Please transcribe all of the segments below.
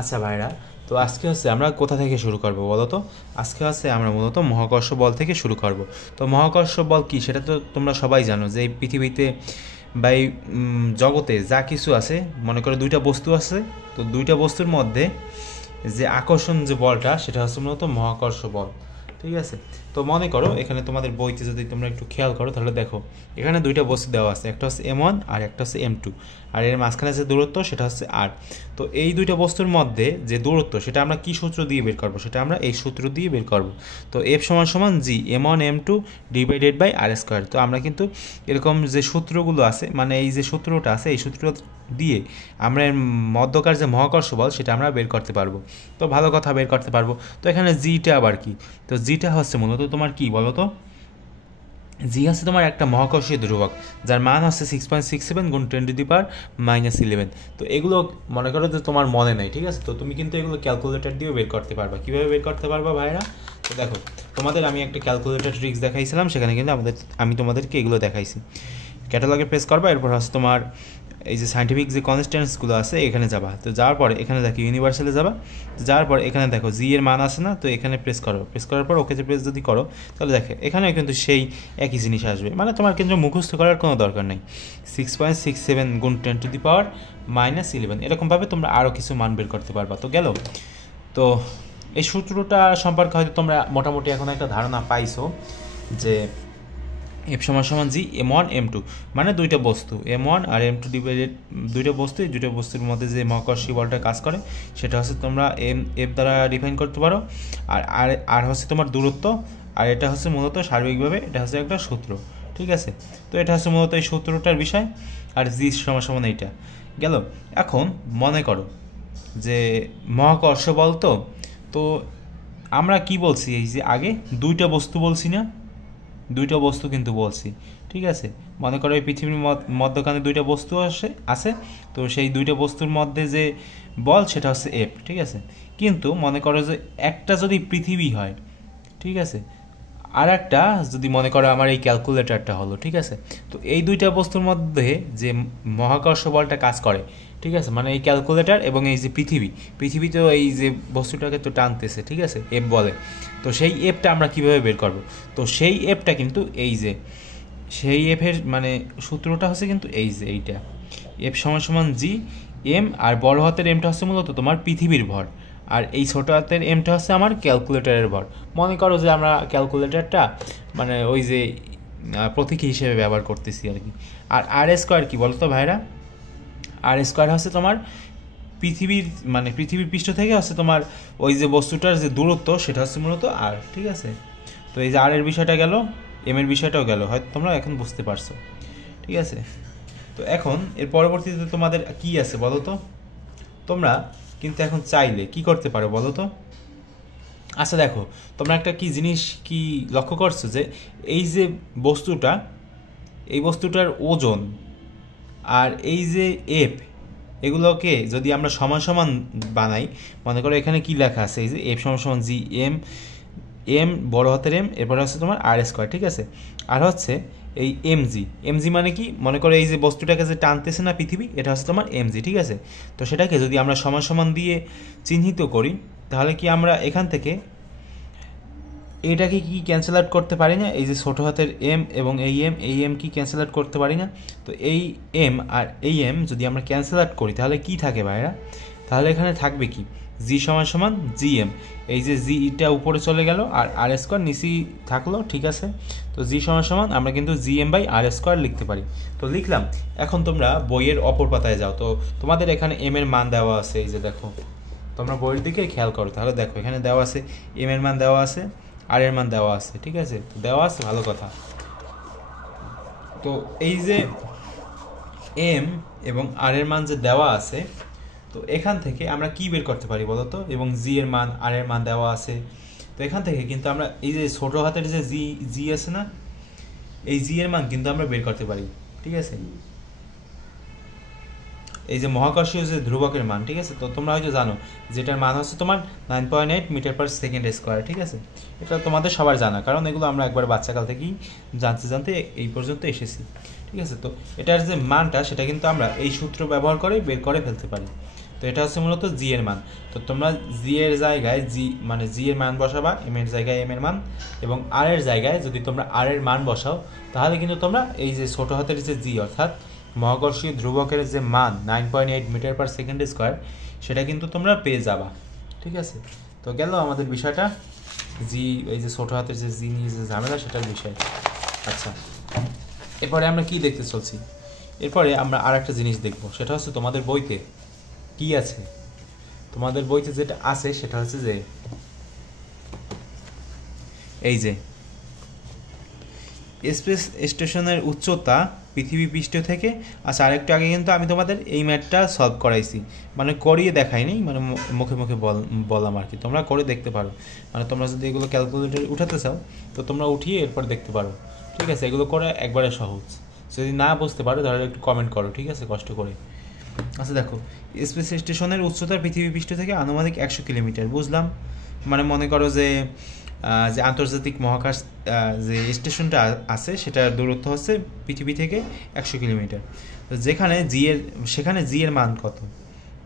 আচ্ছা ভাইরা, তো আজকে হচ্ছে আমরা কোথা থেকে শুরু করব বলো তো? আজকে হচ্ছে আমরা মূলত মহাকর্ষ বল থেকে শুরু করব। তো মহাকর্ষ বল কি সেটা তো তোমরা সবাই জানো, যে এই পৃথিবীতে বা এই জগতে যা কিছু আছে, মনে করো দুইটা বস্তু আছে, তো দুইটা বস্তুর মধ্যে যে আকর্ষণ যে বলটা সেটা হচ্ছে মূলত মহাকর্ষ বল। ঠিক আছে, তো মনে করো এখানে তোমাদের বইতে যদি তোমরা একটু খেয়াল করো তাহলে দেখো এখানে দুইটা বস্তু দেওয়া আছে, একটা হচ্ছে M1 আর একটা হচ্ছে M2, আর এর মাঝখানে যে দূরত্ব সেটা হচ্ছে R। তো এই দুইটা বস্তুর মধ্যে যে দূরত্ব সেটা আমরা কি সূত্র দিয়ে বের করবো, সেটা আমরা এই সূত্র দিয়ে বের করব। তো F সমান সমান G M1 M2 divided by R square. তো আমরা কিন্তু এরকম যে সূত্রগুলো আছে, মানে এই যে সূত্রটা আছে এই সূত্র দিয়ে আমরা এর মধ্যকার যে মহাকর্ষ বল সেটা আমরা বের করতে পারবো। তো ভালো কথা, বের করতে পারবো। তো এখানে জিটা আবার কি? তো জিটা হচ্ছে মূলত তোমার কি বলো তো? জি হচ্ছে তোমার একটা মহাকর্ষীয় ধ্রুবক, যার মান হচ্ছে 6.67 গুণ 10⁻⁻11। তো এগুলো মনে করো যে তোমার মনে নেই, ঠিক আছে? তো তুমি কিন্তু এগুলো ক্যালকুলেটর দিয়েও বের করতে পারবা। কীভাবে বের করতে পারবা ভাইরা? তো দেখো, তোমাদের আমি একটা ক্যালকুলেটর ট্রিক্স দেখাইছিলাম, সেখানে কিন্তু আমি তোমাদেরকে এগুলো দেখাইছি। ক্যাটালগে প্রেস করবা, এরপর হচ্ছে তোমার এই যে সাইন্টিফিক যে কনস্ট্যান্টসগুলো আছে এখানে যাবা। তো যাওয়ার পরে এখানে দেখো ইউনিভার্সালে যাবা, যাওয়ার পর এখানে দেখো জি এর মান আছে না, তো এখানে প্রেস করো। প্রেস করার পর ওকে যে প্রেস যদি করো তাহলে দেখো এখানেও কিন্তু সেই একই জিনিস আসবে, মানে তোমার কিন্তু মুখস্থ করার কোনো দরকার নেই। 6.67 গুণ 10⁻⁻11 এরকমভাবে তোমরা আরও কিছু মান বের করতে পারবা। তো গেল। তো এই সূত্রটা সম্পর্কে হয়তো তোমরা মোটামুটি এখন একটা ধারণা পাইছো যে এফ সমান সমান জি M1 M2, মানে দুইটা বস্তু M1 আর M2 ডিভাইডেড দুইটা বস্তুর মধ্যে যে মহাকর্ষী বলটা কাজ করে সেটা হচ্ছে তোমরা এফ দ্বারা ডিফাইন করতে পারো। আর আর আর হচ্ছে তোমার দূরত্ব, আর এটা হচ্ছে মূলত সার্বিকভাবে এটা হচ্ছে একটা সূত্র। ঠিক আছে, তো এটা হচ্ছে মূলত এই সূত্রটার বিষয়। আর জি সমান সমান এইটা গেল। এখন মনে করো যে মহাকর্ষ বল, তো আমরা কি বলছি এই যে আগে দুইটা বস্তু বলছি না? দুইটা বস্তু কিন্তু বলছি, ঠিক আছে? মনে করো এই পৃথিবীর মধ্যখানে দুইটা বস্তু আছে, তো সেই দুইটা বস্তুর মধ্যে যে বল সেটা হচ্ছে এফ, ঠিক আছে? কিন্তু মনে করো যে একটা যদি পৃথিবী হয়, ঠিক আছে, আর একটা যদি মনে করো আমার এই ক্যালকুলেটরটা হলো, ঠিক আছে? তো এই দুইটা বস্তুর মধ্যে যে মহাকর্ষ বলটা কাজ করে, ঠিক আছে, মানে এই ক্যালকুলেটর এবং এই যে পৃথিবী তো এই যে বস্তুটাকে তো টানতেছে, ঠিক আছে, এফ বলে। তো সেই এফটা আমরা কিভাবে বের করব? তো সেই এফটা কিন্তু এই যে সেই এফের মানে সূত্রটা হচ্ছে কিন্তু এই যে এইটা এফ সমান সমান জি এম, আর বড় হাতের এমটা হচ্ছে মূলত তোমার পৃথিবীর ভর, আর এই ছোটো হাতের এমটা হচ্ছে আমার ক্যালকুলেটরের ভর। মনে করো যে আমরা ক্যালকুলেটরটা মানে ওই যে প্রতীকী হিসেবে ব্যবহার করতেছি আর কি। আর আর স্কোয়ার কি বলো তো ভাইরা? আর স্কোয়ার হচ্ছে তোমার পৃথিবীর পৃষ্ঠ থেকে হচ্ছে তোমার ওই যে বস্তুটার যে দূরত্ব সেটা হচ্ছে মূলত আর, ঠিক আছে? তো এই যে আর এর বিষয়টা গেল, এম এর বিষয়টাও গেল, হয়তো তোমরা এখন বুঝতে পারছো, ঠিক আছে? তো এখন এর পরবর্তীতে তোমাদের কি আছে বলো তো? তোমরা কিন্তু এখন চাইলে কি করতে পারো বলো তো? আচ্ছা দেখো, তোমরা একটা কি জিনিস কি লক্ষ্য করছো যে এই যে বস্তুটা, এই বস্তুটার ওজন আর এই যে এফ, এগুলোকে যদি আমরা সমান সমান বানাই, মনে করো এখানে কি লেখা আছে, এই যে এফ সমান সমান জি এম বড় হাতের এম, এরপরে হচ্ছে তোমার আর স্কোয়ার, ঠিক আছে? আর হচ্ছে এই এমজি মানে কি? মনে করো এই যে বস্তুটাকে যে টানতেছে না পৃথিবী, এটা হচ্ছে তোমার এমজি, ঠিক আছে? তো সেটাকে যদি আমরা সমান সমান দিয়ে চিহ্নিত করি তাহলে কি আমরা এখান থেকে এটাকে কি ক্যান্সেল আউট করতে পারি না? এই যে ছোটো হাতের এম এবং এই এম কি ক্যান্সেল আউট করতে পারি না? তো এই এম আর এই এম যদি আমরা ক্যান্সেল আউট করি তাহলে কি থাকে ভাইরা? তাহলে এখানে থাকবে কি? জি সমান সমান জি এম। এই যে জিটা উপরে চলে গেল আর আর স্কোয়ার নিচেই থাকলো, ঠিক আছে? তো জি সমান সমান আমরা কিন্তু G M by R square লিখতে পারি। তো লিখলাম। এখন তোমরা বইয়ের অপর পাতায় যাও, তো তোমাদের এখানে এম এর মান দেওয়া আছে, এই যে দেখো, তোমরা বইয়ের দিকে খেয়াল করো তাহলে দেখো এখানে দেওয়া আছে এম এর মান দেওয়া আছে, আর এর মান দেওয়া আছে, ঠিক আছে? তো দেওয়া আছে, ভালো কথা। তো এই যে এম এবং আর এর মান যে দেওয়া আছে, তো এখান থেকে আমরা কি বের করতে পারি বলো তো? এবং জি এর মান আর এর মান দেওয়া আছে, তো এখান থেকে কিন্তু আমরা এই যে ছোটো হাতের যে জি আছে না, এই জি এর মান কিন্তু আমরা বের করতে পারি, ঠিক আছে? এই যে মহাকর্ষীয় যে ধ্রুবকের মান, ঠিক আছে? তো তোমরা হয়তো জানো যেটার মান হচ্ছে তোমার 9.8 মিটার পার সেকেন্ড স্কোয়ার, ঠিক আছে? এটা তোমাদের সবার জানা, কারণ এগুলো আমরা একবার বাচ্চাকাল থেকেই জানতে এই পর্যন্ত এসেছি, ঠিক আছে? তো এটার যে মানটা সেটা কিন্তু আমরা এই সূত্র ব্যবহার করে বের করে ফেলতে পারি। তো এটা হচ্ছে মূলত জি এর মান। তো তোমরা জি এর জায়গায় জি এর মান বসাবা, এম এর জায়গায় এম এর মান, এবং আর এর জায়গায় যদি তোমরা আর এর মান বসাও তাহলে কিন্তু তোমরা এই যে ছোট হাতের যে জি অর্থাৎ মহাকর্ষীয় ধ্রুবকের যে মান 9.8 মিটার পার সেকেন্ড স্কোয়ার সেটা কিন্তু তোমরা পেয়ে যাবা। ঠিক আছে, তো গেল আমাদের বিষয়টা জি, এই যে ছোট হাতের যে জি নিয়ে যে ঝামেলা সেটার বিষয়। আচ্ছা, এরপরে আমরা কি দেখতে চলছি? এরপরে আমরা আর একটা জিনিস দেখব, সেটা হচ্ছে তোমাদের বইতে কি আছে। তোমাদের বইতে যেটা আছে সেটা হচ্ছে যে এই যে স্পেস স্টেশনের উচ্চতা পৃথিবী পৃষ্ঠ থেকে। আচ্ছা, আরেকটু আগে কিন্তু আমি তোমাদের এই ম্যাথটা সলভ করাইছি, মানে করিয়ে দেখাইনি, মানে মুখে মুখে বললাম আর কি। তোমরা করে দেখতে পারো, মানে তোমরা যদি এগুলো ক্যালকুলেটরে উঠাতে চাও তো তোমরা উঠিয়ে এরপর দেখতে পারো। ঠিক আছে, এগুলো করা একবারে সহজ। যদি না বুঝতে পারো তাহলে একটু কমেন্ট করো, ঠিক আছে, কষ্ট করে। আচ্ছা দেখো, স্পেস স্টেশনের উচ্চতা পৃথিবী পৃষ্ঠ থেকে আনুমানিক 100 কিলোমিটার, বুঝলাম। মানে মনে করো যে যে আন্তর্জাতিক মহাকাশ যে স্টেশনটা আছে সেটার দূরত্ব হচ্ছে পৃথিবী থেকে 100 কিলোমিটার। তো সেখানে জি এর মান কত,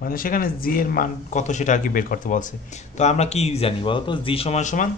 মানে সেখানে জি এর মান কত সেটা আর কি বের করতে বলছে। তো আমরা কি জানি বলো তো, জি সমান সমান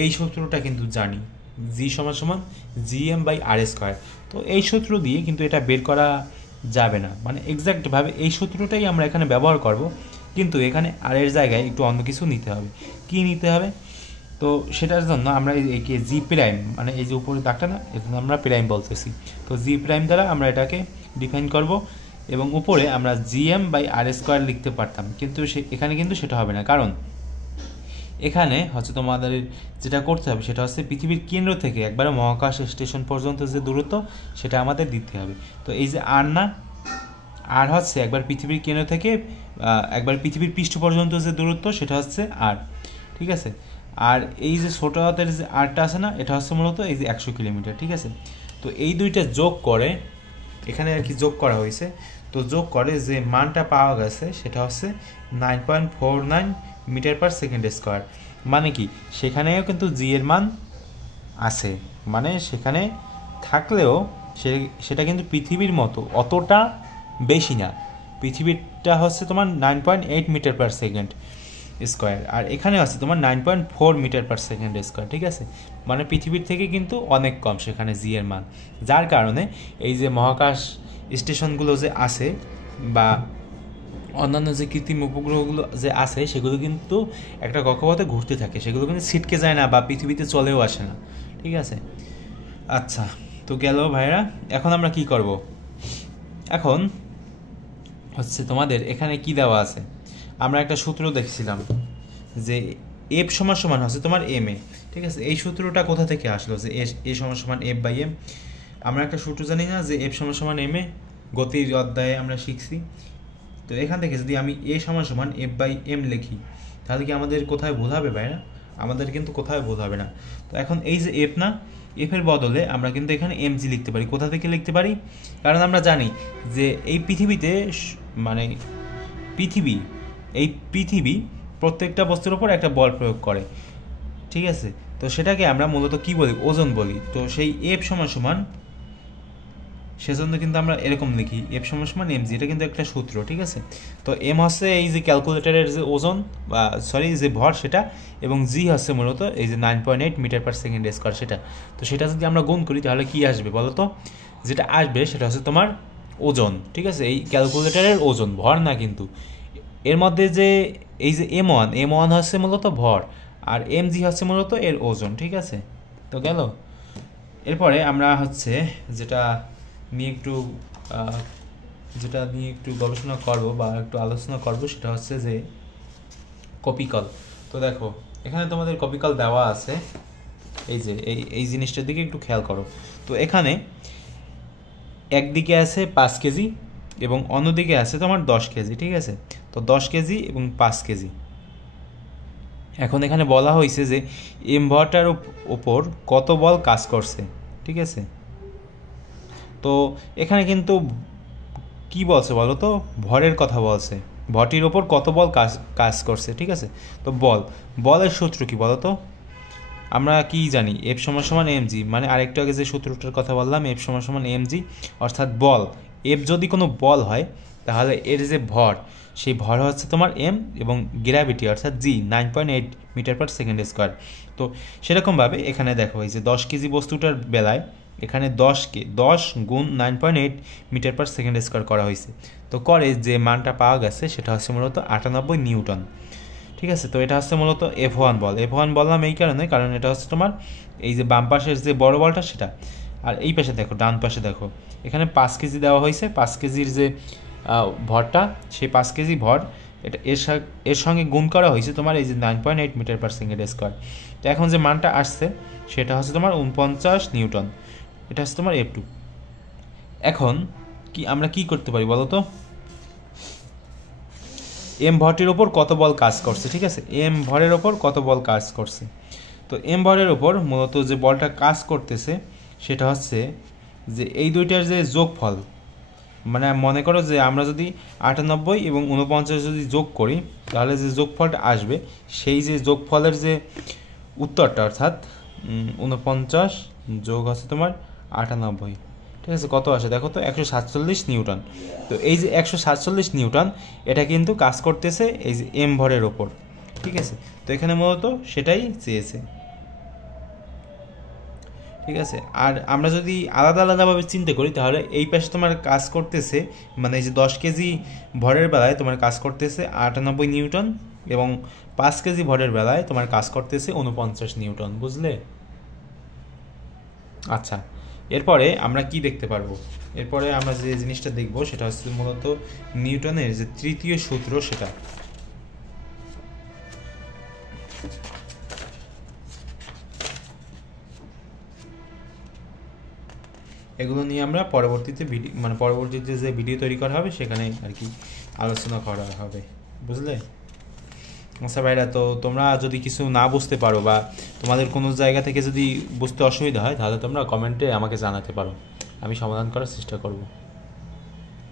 এই সূত্রটা কিন্তু জানি, জি সমান সমান G M by R square. তো এই সূত্র দিয়ে কিন্তু এটা বের করা যাবে না, মানে এক্স্যাক্টভাবে এই সূত্রটাই আমরা এখানে ব্যবহার করব, কিন্তু এখানে আর এর জায়গায় একটু অন্য কিছু নিতে হবে। কি নিতে হবে? তো সেটার জন্য আমরা এই জি প্রাইম, মানে এই যে উপরে দাগটা না, এখানে আমরা প্রাইম বলতেছি। তো জি প্রাইম দ্বারা আমরা এটাকে ডিফাইন করব, এবং উপরে আমরা G M by R square লিখতে পারতাম, কিন্তু এখানে কিন্তু সেটা হবে না, কারণ এখানে হচ্ছে তোমাদের যেটা করতে হবে সেটা হচ্ছে পৃথিবীর কেন্দ্র থেকে একবারে মহাকাশ স্টেশন পর্যন্ত যে দূরত্ব সেটা আমাদের দিতে হবে। তো এই যে আর না, আর হচ্ছে একবার পৃথিবীর কেন্দ্র থেকে একবার পৃথিবীর পৃষ্ঠ পর্যন্ত যে দূরত্ব সেটা হচ্ছে আর। ঠিক আছে, আর এই যে ছোট হাতের যে আরটা আছে না, এটা হচ্ছে মূলত এই যে 100 কিলোমিটার। ঠিক আছে, তো এই দুইটা যোগ করে এখানে আর কি যোগ করা হয়েছে। তো যোগ করে যে মানটা পাওয়া গেছে সেটা হচ্ছে 9.49 মিটার পার সেকেন্ড স্কোয়ার। মানে কি, সেখানেও কিন্তু জি এর মান আছে, মানে সেখানে থাকলেও সেটা কিন্তু পৃথিবীর মতো অতটা বেশি না। পৃথিবীরটা হচ্ছে তোমার 9.8 মিটার পার সেকেন্ড স্কোয়ার, আর এখানে আছে তোমার 9.4 মিটার পার সেকেন্ড স্কোয়ার। ঠিক আছে, মানে পৃথিবীর থেকে কিন্তু অনেক কম সেখানে জি এর মান, যার কারণে এই যে মহাকাশ স্টেশনগুলো যে আছে বা অন্যান্য যে কৃত্রিম উপগ্রহগুলো যে আছে সেগুলো কিন্তু একটা কক্ষপথে ঘুরতে থাকে, সেগুলো কিন্তু ছিটকে যায় না বা পৃথিবীতে চলেও আসে না। ঠিক আছে, আচ্ছা, তো গেল ভাইরা। এখন আমরা কি করব? এখন হচ্ছে তোমাদের এখানে কি দেওয়া আছে, আমরা একটা সূত্র দেখছিলাম যে এফ সমান সমান হচ্ছে তোমার এম এ। ঠিক আছে, এই সূত্রটা কোথা থেকে আসলো যে এ সমান সমান এফ বাই এম? আমরা একটা সূত্র জানি না যে এফ সমান সমান এম এ, গতির অধ্যায়ে আমরা শিখছি। তো এখান থেকে যদি আমি এ সমান সমান এফ বাই এম লিখি তাহলে কি আমাদের কোথায় ভুল হবে ভাইরা? আমাদের কিন্তু কোথায় ভুল হবে না। তো এখন এই যে এফ না, এফের বদলে আমরা কিন্তু এখানে এম জি লিখতে পারি। কোথা থেকে লিখতে পারি? কারণ আমরা জানি যে এই পৃথিবীতে মানে পৃথিবী প্রত্যেকটা বস্তুর ওপর একটা বল প্রয়োগ করে। ঠিক আছে, তো সেটাকে আমরা মূলত কি বলি? ওজন বলি। তো সেই এফ সমান সমান, সেজন্য কিন্তু আমরা এরকম লিখি এফ সমান সমান এম জি, এটা কিন্তু একটা সূত্র। ঠিক আছে, তো এম হচ্ছে এই যে ক্যালকুলেটরের যে ওজন বা যে ভর সেটা, এবং জি হচ্ছে মূলত এই যে 9.8 মিটার পার সেকেন্ড স্কোয়ার সেটা। তো সেটা যদি আমরা গুণ করি তাহলে কি আসবে বলো তো? যেটা আসবে সেটা হচ্ছে তোমার ওজন। ঠিক আছে, এই ক্যালকুলেটরের ওজন, ভর না কিন্তু। এর মধ্যে যে এই যে এম ওয়ান হচ্ছে মূলত ভর, আর এম জি হচ্ছে মূলত এর ওজন। ঠিক আছে, তো গেল। এরপরে আমরা হচ্ছে যেটা নিয়ে একটু গবেষণা করব বা একটু আলোচনা করব সেটা হচ্ছে যে কপিকল। তো দেখো এখানে তোমাদের কপিকল দেওয়া আছে, এই যে এই জিনিসটার দিকে একটু খেয়াল করো। তো এখানে একদিকে আছে 5 কেজি এবং অন্যদিকে আছে তোমার 10 কেজি। ঠিক আছে, তো 10 কেজি এবং 5 কেজি। এখন এখানে বলা হয়েছে যে এম ভরটার ওপর কত বল কাজ করছে। ঠিক আছে, তো এখানে কিন্তু কি বলছে বলো তো? ভরের কথা বলছে, ভরটির ওপর কত বল কাজ করছে। ঠিক আছে, তো বলের সূত্র কি বলো তো? আমরা কি জানি? এফ সমান সমান এম জি, মানে আরেকটু আগে যে সূত্রটার কথা বললাম এফ সমান সমান এম জি, অর্থাৎ বল। এফ যদি কোনো বল হয় তাহলে এর যে ভর, সেই ভর হচ্ছে তোমার এম এবং গ্র্যাভিটি অর্থাৎ জি 9.8 মিটার পার সেকেন্ড স্কোয়ার। তো সেরকমভাবে এখানে দেখো এই যে 10 কেজি বস্তুটার বেলায় এখানে 10 গুণ 9.8 মিটার পার সেকেন্ড স্কোয়ার করা হয়েছে। তো করে যে মানটা পাওয়া গেছে সেটা হচ্ছে মূলত 98 নিউটন। ঠিক আছে, তো এটা হচ্ছে মূলত F1 বল। F1 বললাম এই কারণে, কারণ এটা হচ্ছে তোমার এই যে বাম পাশের যে বড় বলটা সেটা, আর এই পাশে দেখো ডান পাশে দেখো এখানে 5 কেজি দেওয়া হয়েছে। 5 কেজির যে ভরটা, সেই 5 কেজি ভর এটা এর সঙ্গে গুণ করা হয়েছে তোমার এই যে 9.8 মিটার পার সেকেন্ড স্কোয়ার। তো এখন যে মানটা আসছে সেটা হচ্ছে তোমার 49 নিউটন। এটা হচ্ছে তোমার F2। এখন কি আমরা কি করতে পারি বলো তো? এম ভরটির ওপর কত বল কাজ করছে, ঠিক আছে, এম ভরের ওপর কত বল কাজ করছে। তো এম ভরের ওপর মূলত যে বলটা কাজ করতেছে সেটা হচ্ছে যে এই দুইটার যে যোগফল, মানে মনে করো যে আমরা যদি 98 এবং 49 যদি যোগ করি তাহলে যে যোগফলটা আসবে সেই যে যোগফলের যে উত্তরটা অর্থাৎ 49 যোগ হচ্ছে তোমার 98, ঠিক আছে, কত আসে দেখো তো 147 নিউটন। তো এই যে 147 নিউটন এটা কিন্তু কাজ করতেছে এই যে এম ভরের ওপর, ঠিক আছে। তো এখানে মূলত সেটাই চেয়েছে, ঠিক আছে। আর আমরা যদি আলাদা আলাদাভাবে চিন্তা করি তাহলে এই পাশে তোমার কাজ করতেছে মানে এই যে 10 কেজি ভরের বেলায় তোমার কাজ করতেছে 98 নিউটন এবং 5 কেজি ভরের বেলায় তোমার কাজ করতেছে 49 নিউটন, বুঝলে? আচ্ছা, এরপরে আমরা কি দেখতে পারবো? এরপরে আমরা যে জিনিসটা দেখব সেটা হচ্ছে মূলত নিউটনের যে তৃতীয় সূত্র সেটা। এগুলো নিয়ে আমরা পরবর্তীতে পরবর্তীতে যে ভিডিও তৈরি করা হবে সেখানে আর কি আলোচনা করা হবে, বুঝলে? আচ্ছা ভাইরা, তো তোমরা যদি কিছু না বুঝতে পারো বা তোমাদের কোনো জায়গা থেকে যদি বুঝতে অসুবিধা হয় তাহলে তোমরা কমেন্টে আমাকে জানাতে পারো, আমি সমাধান করার চেষ্টা করব।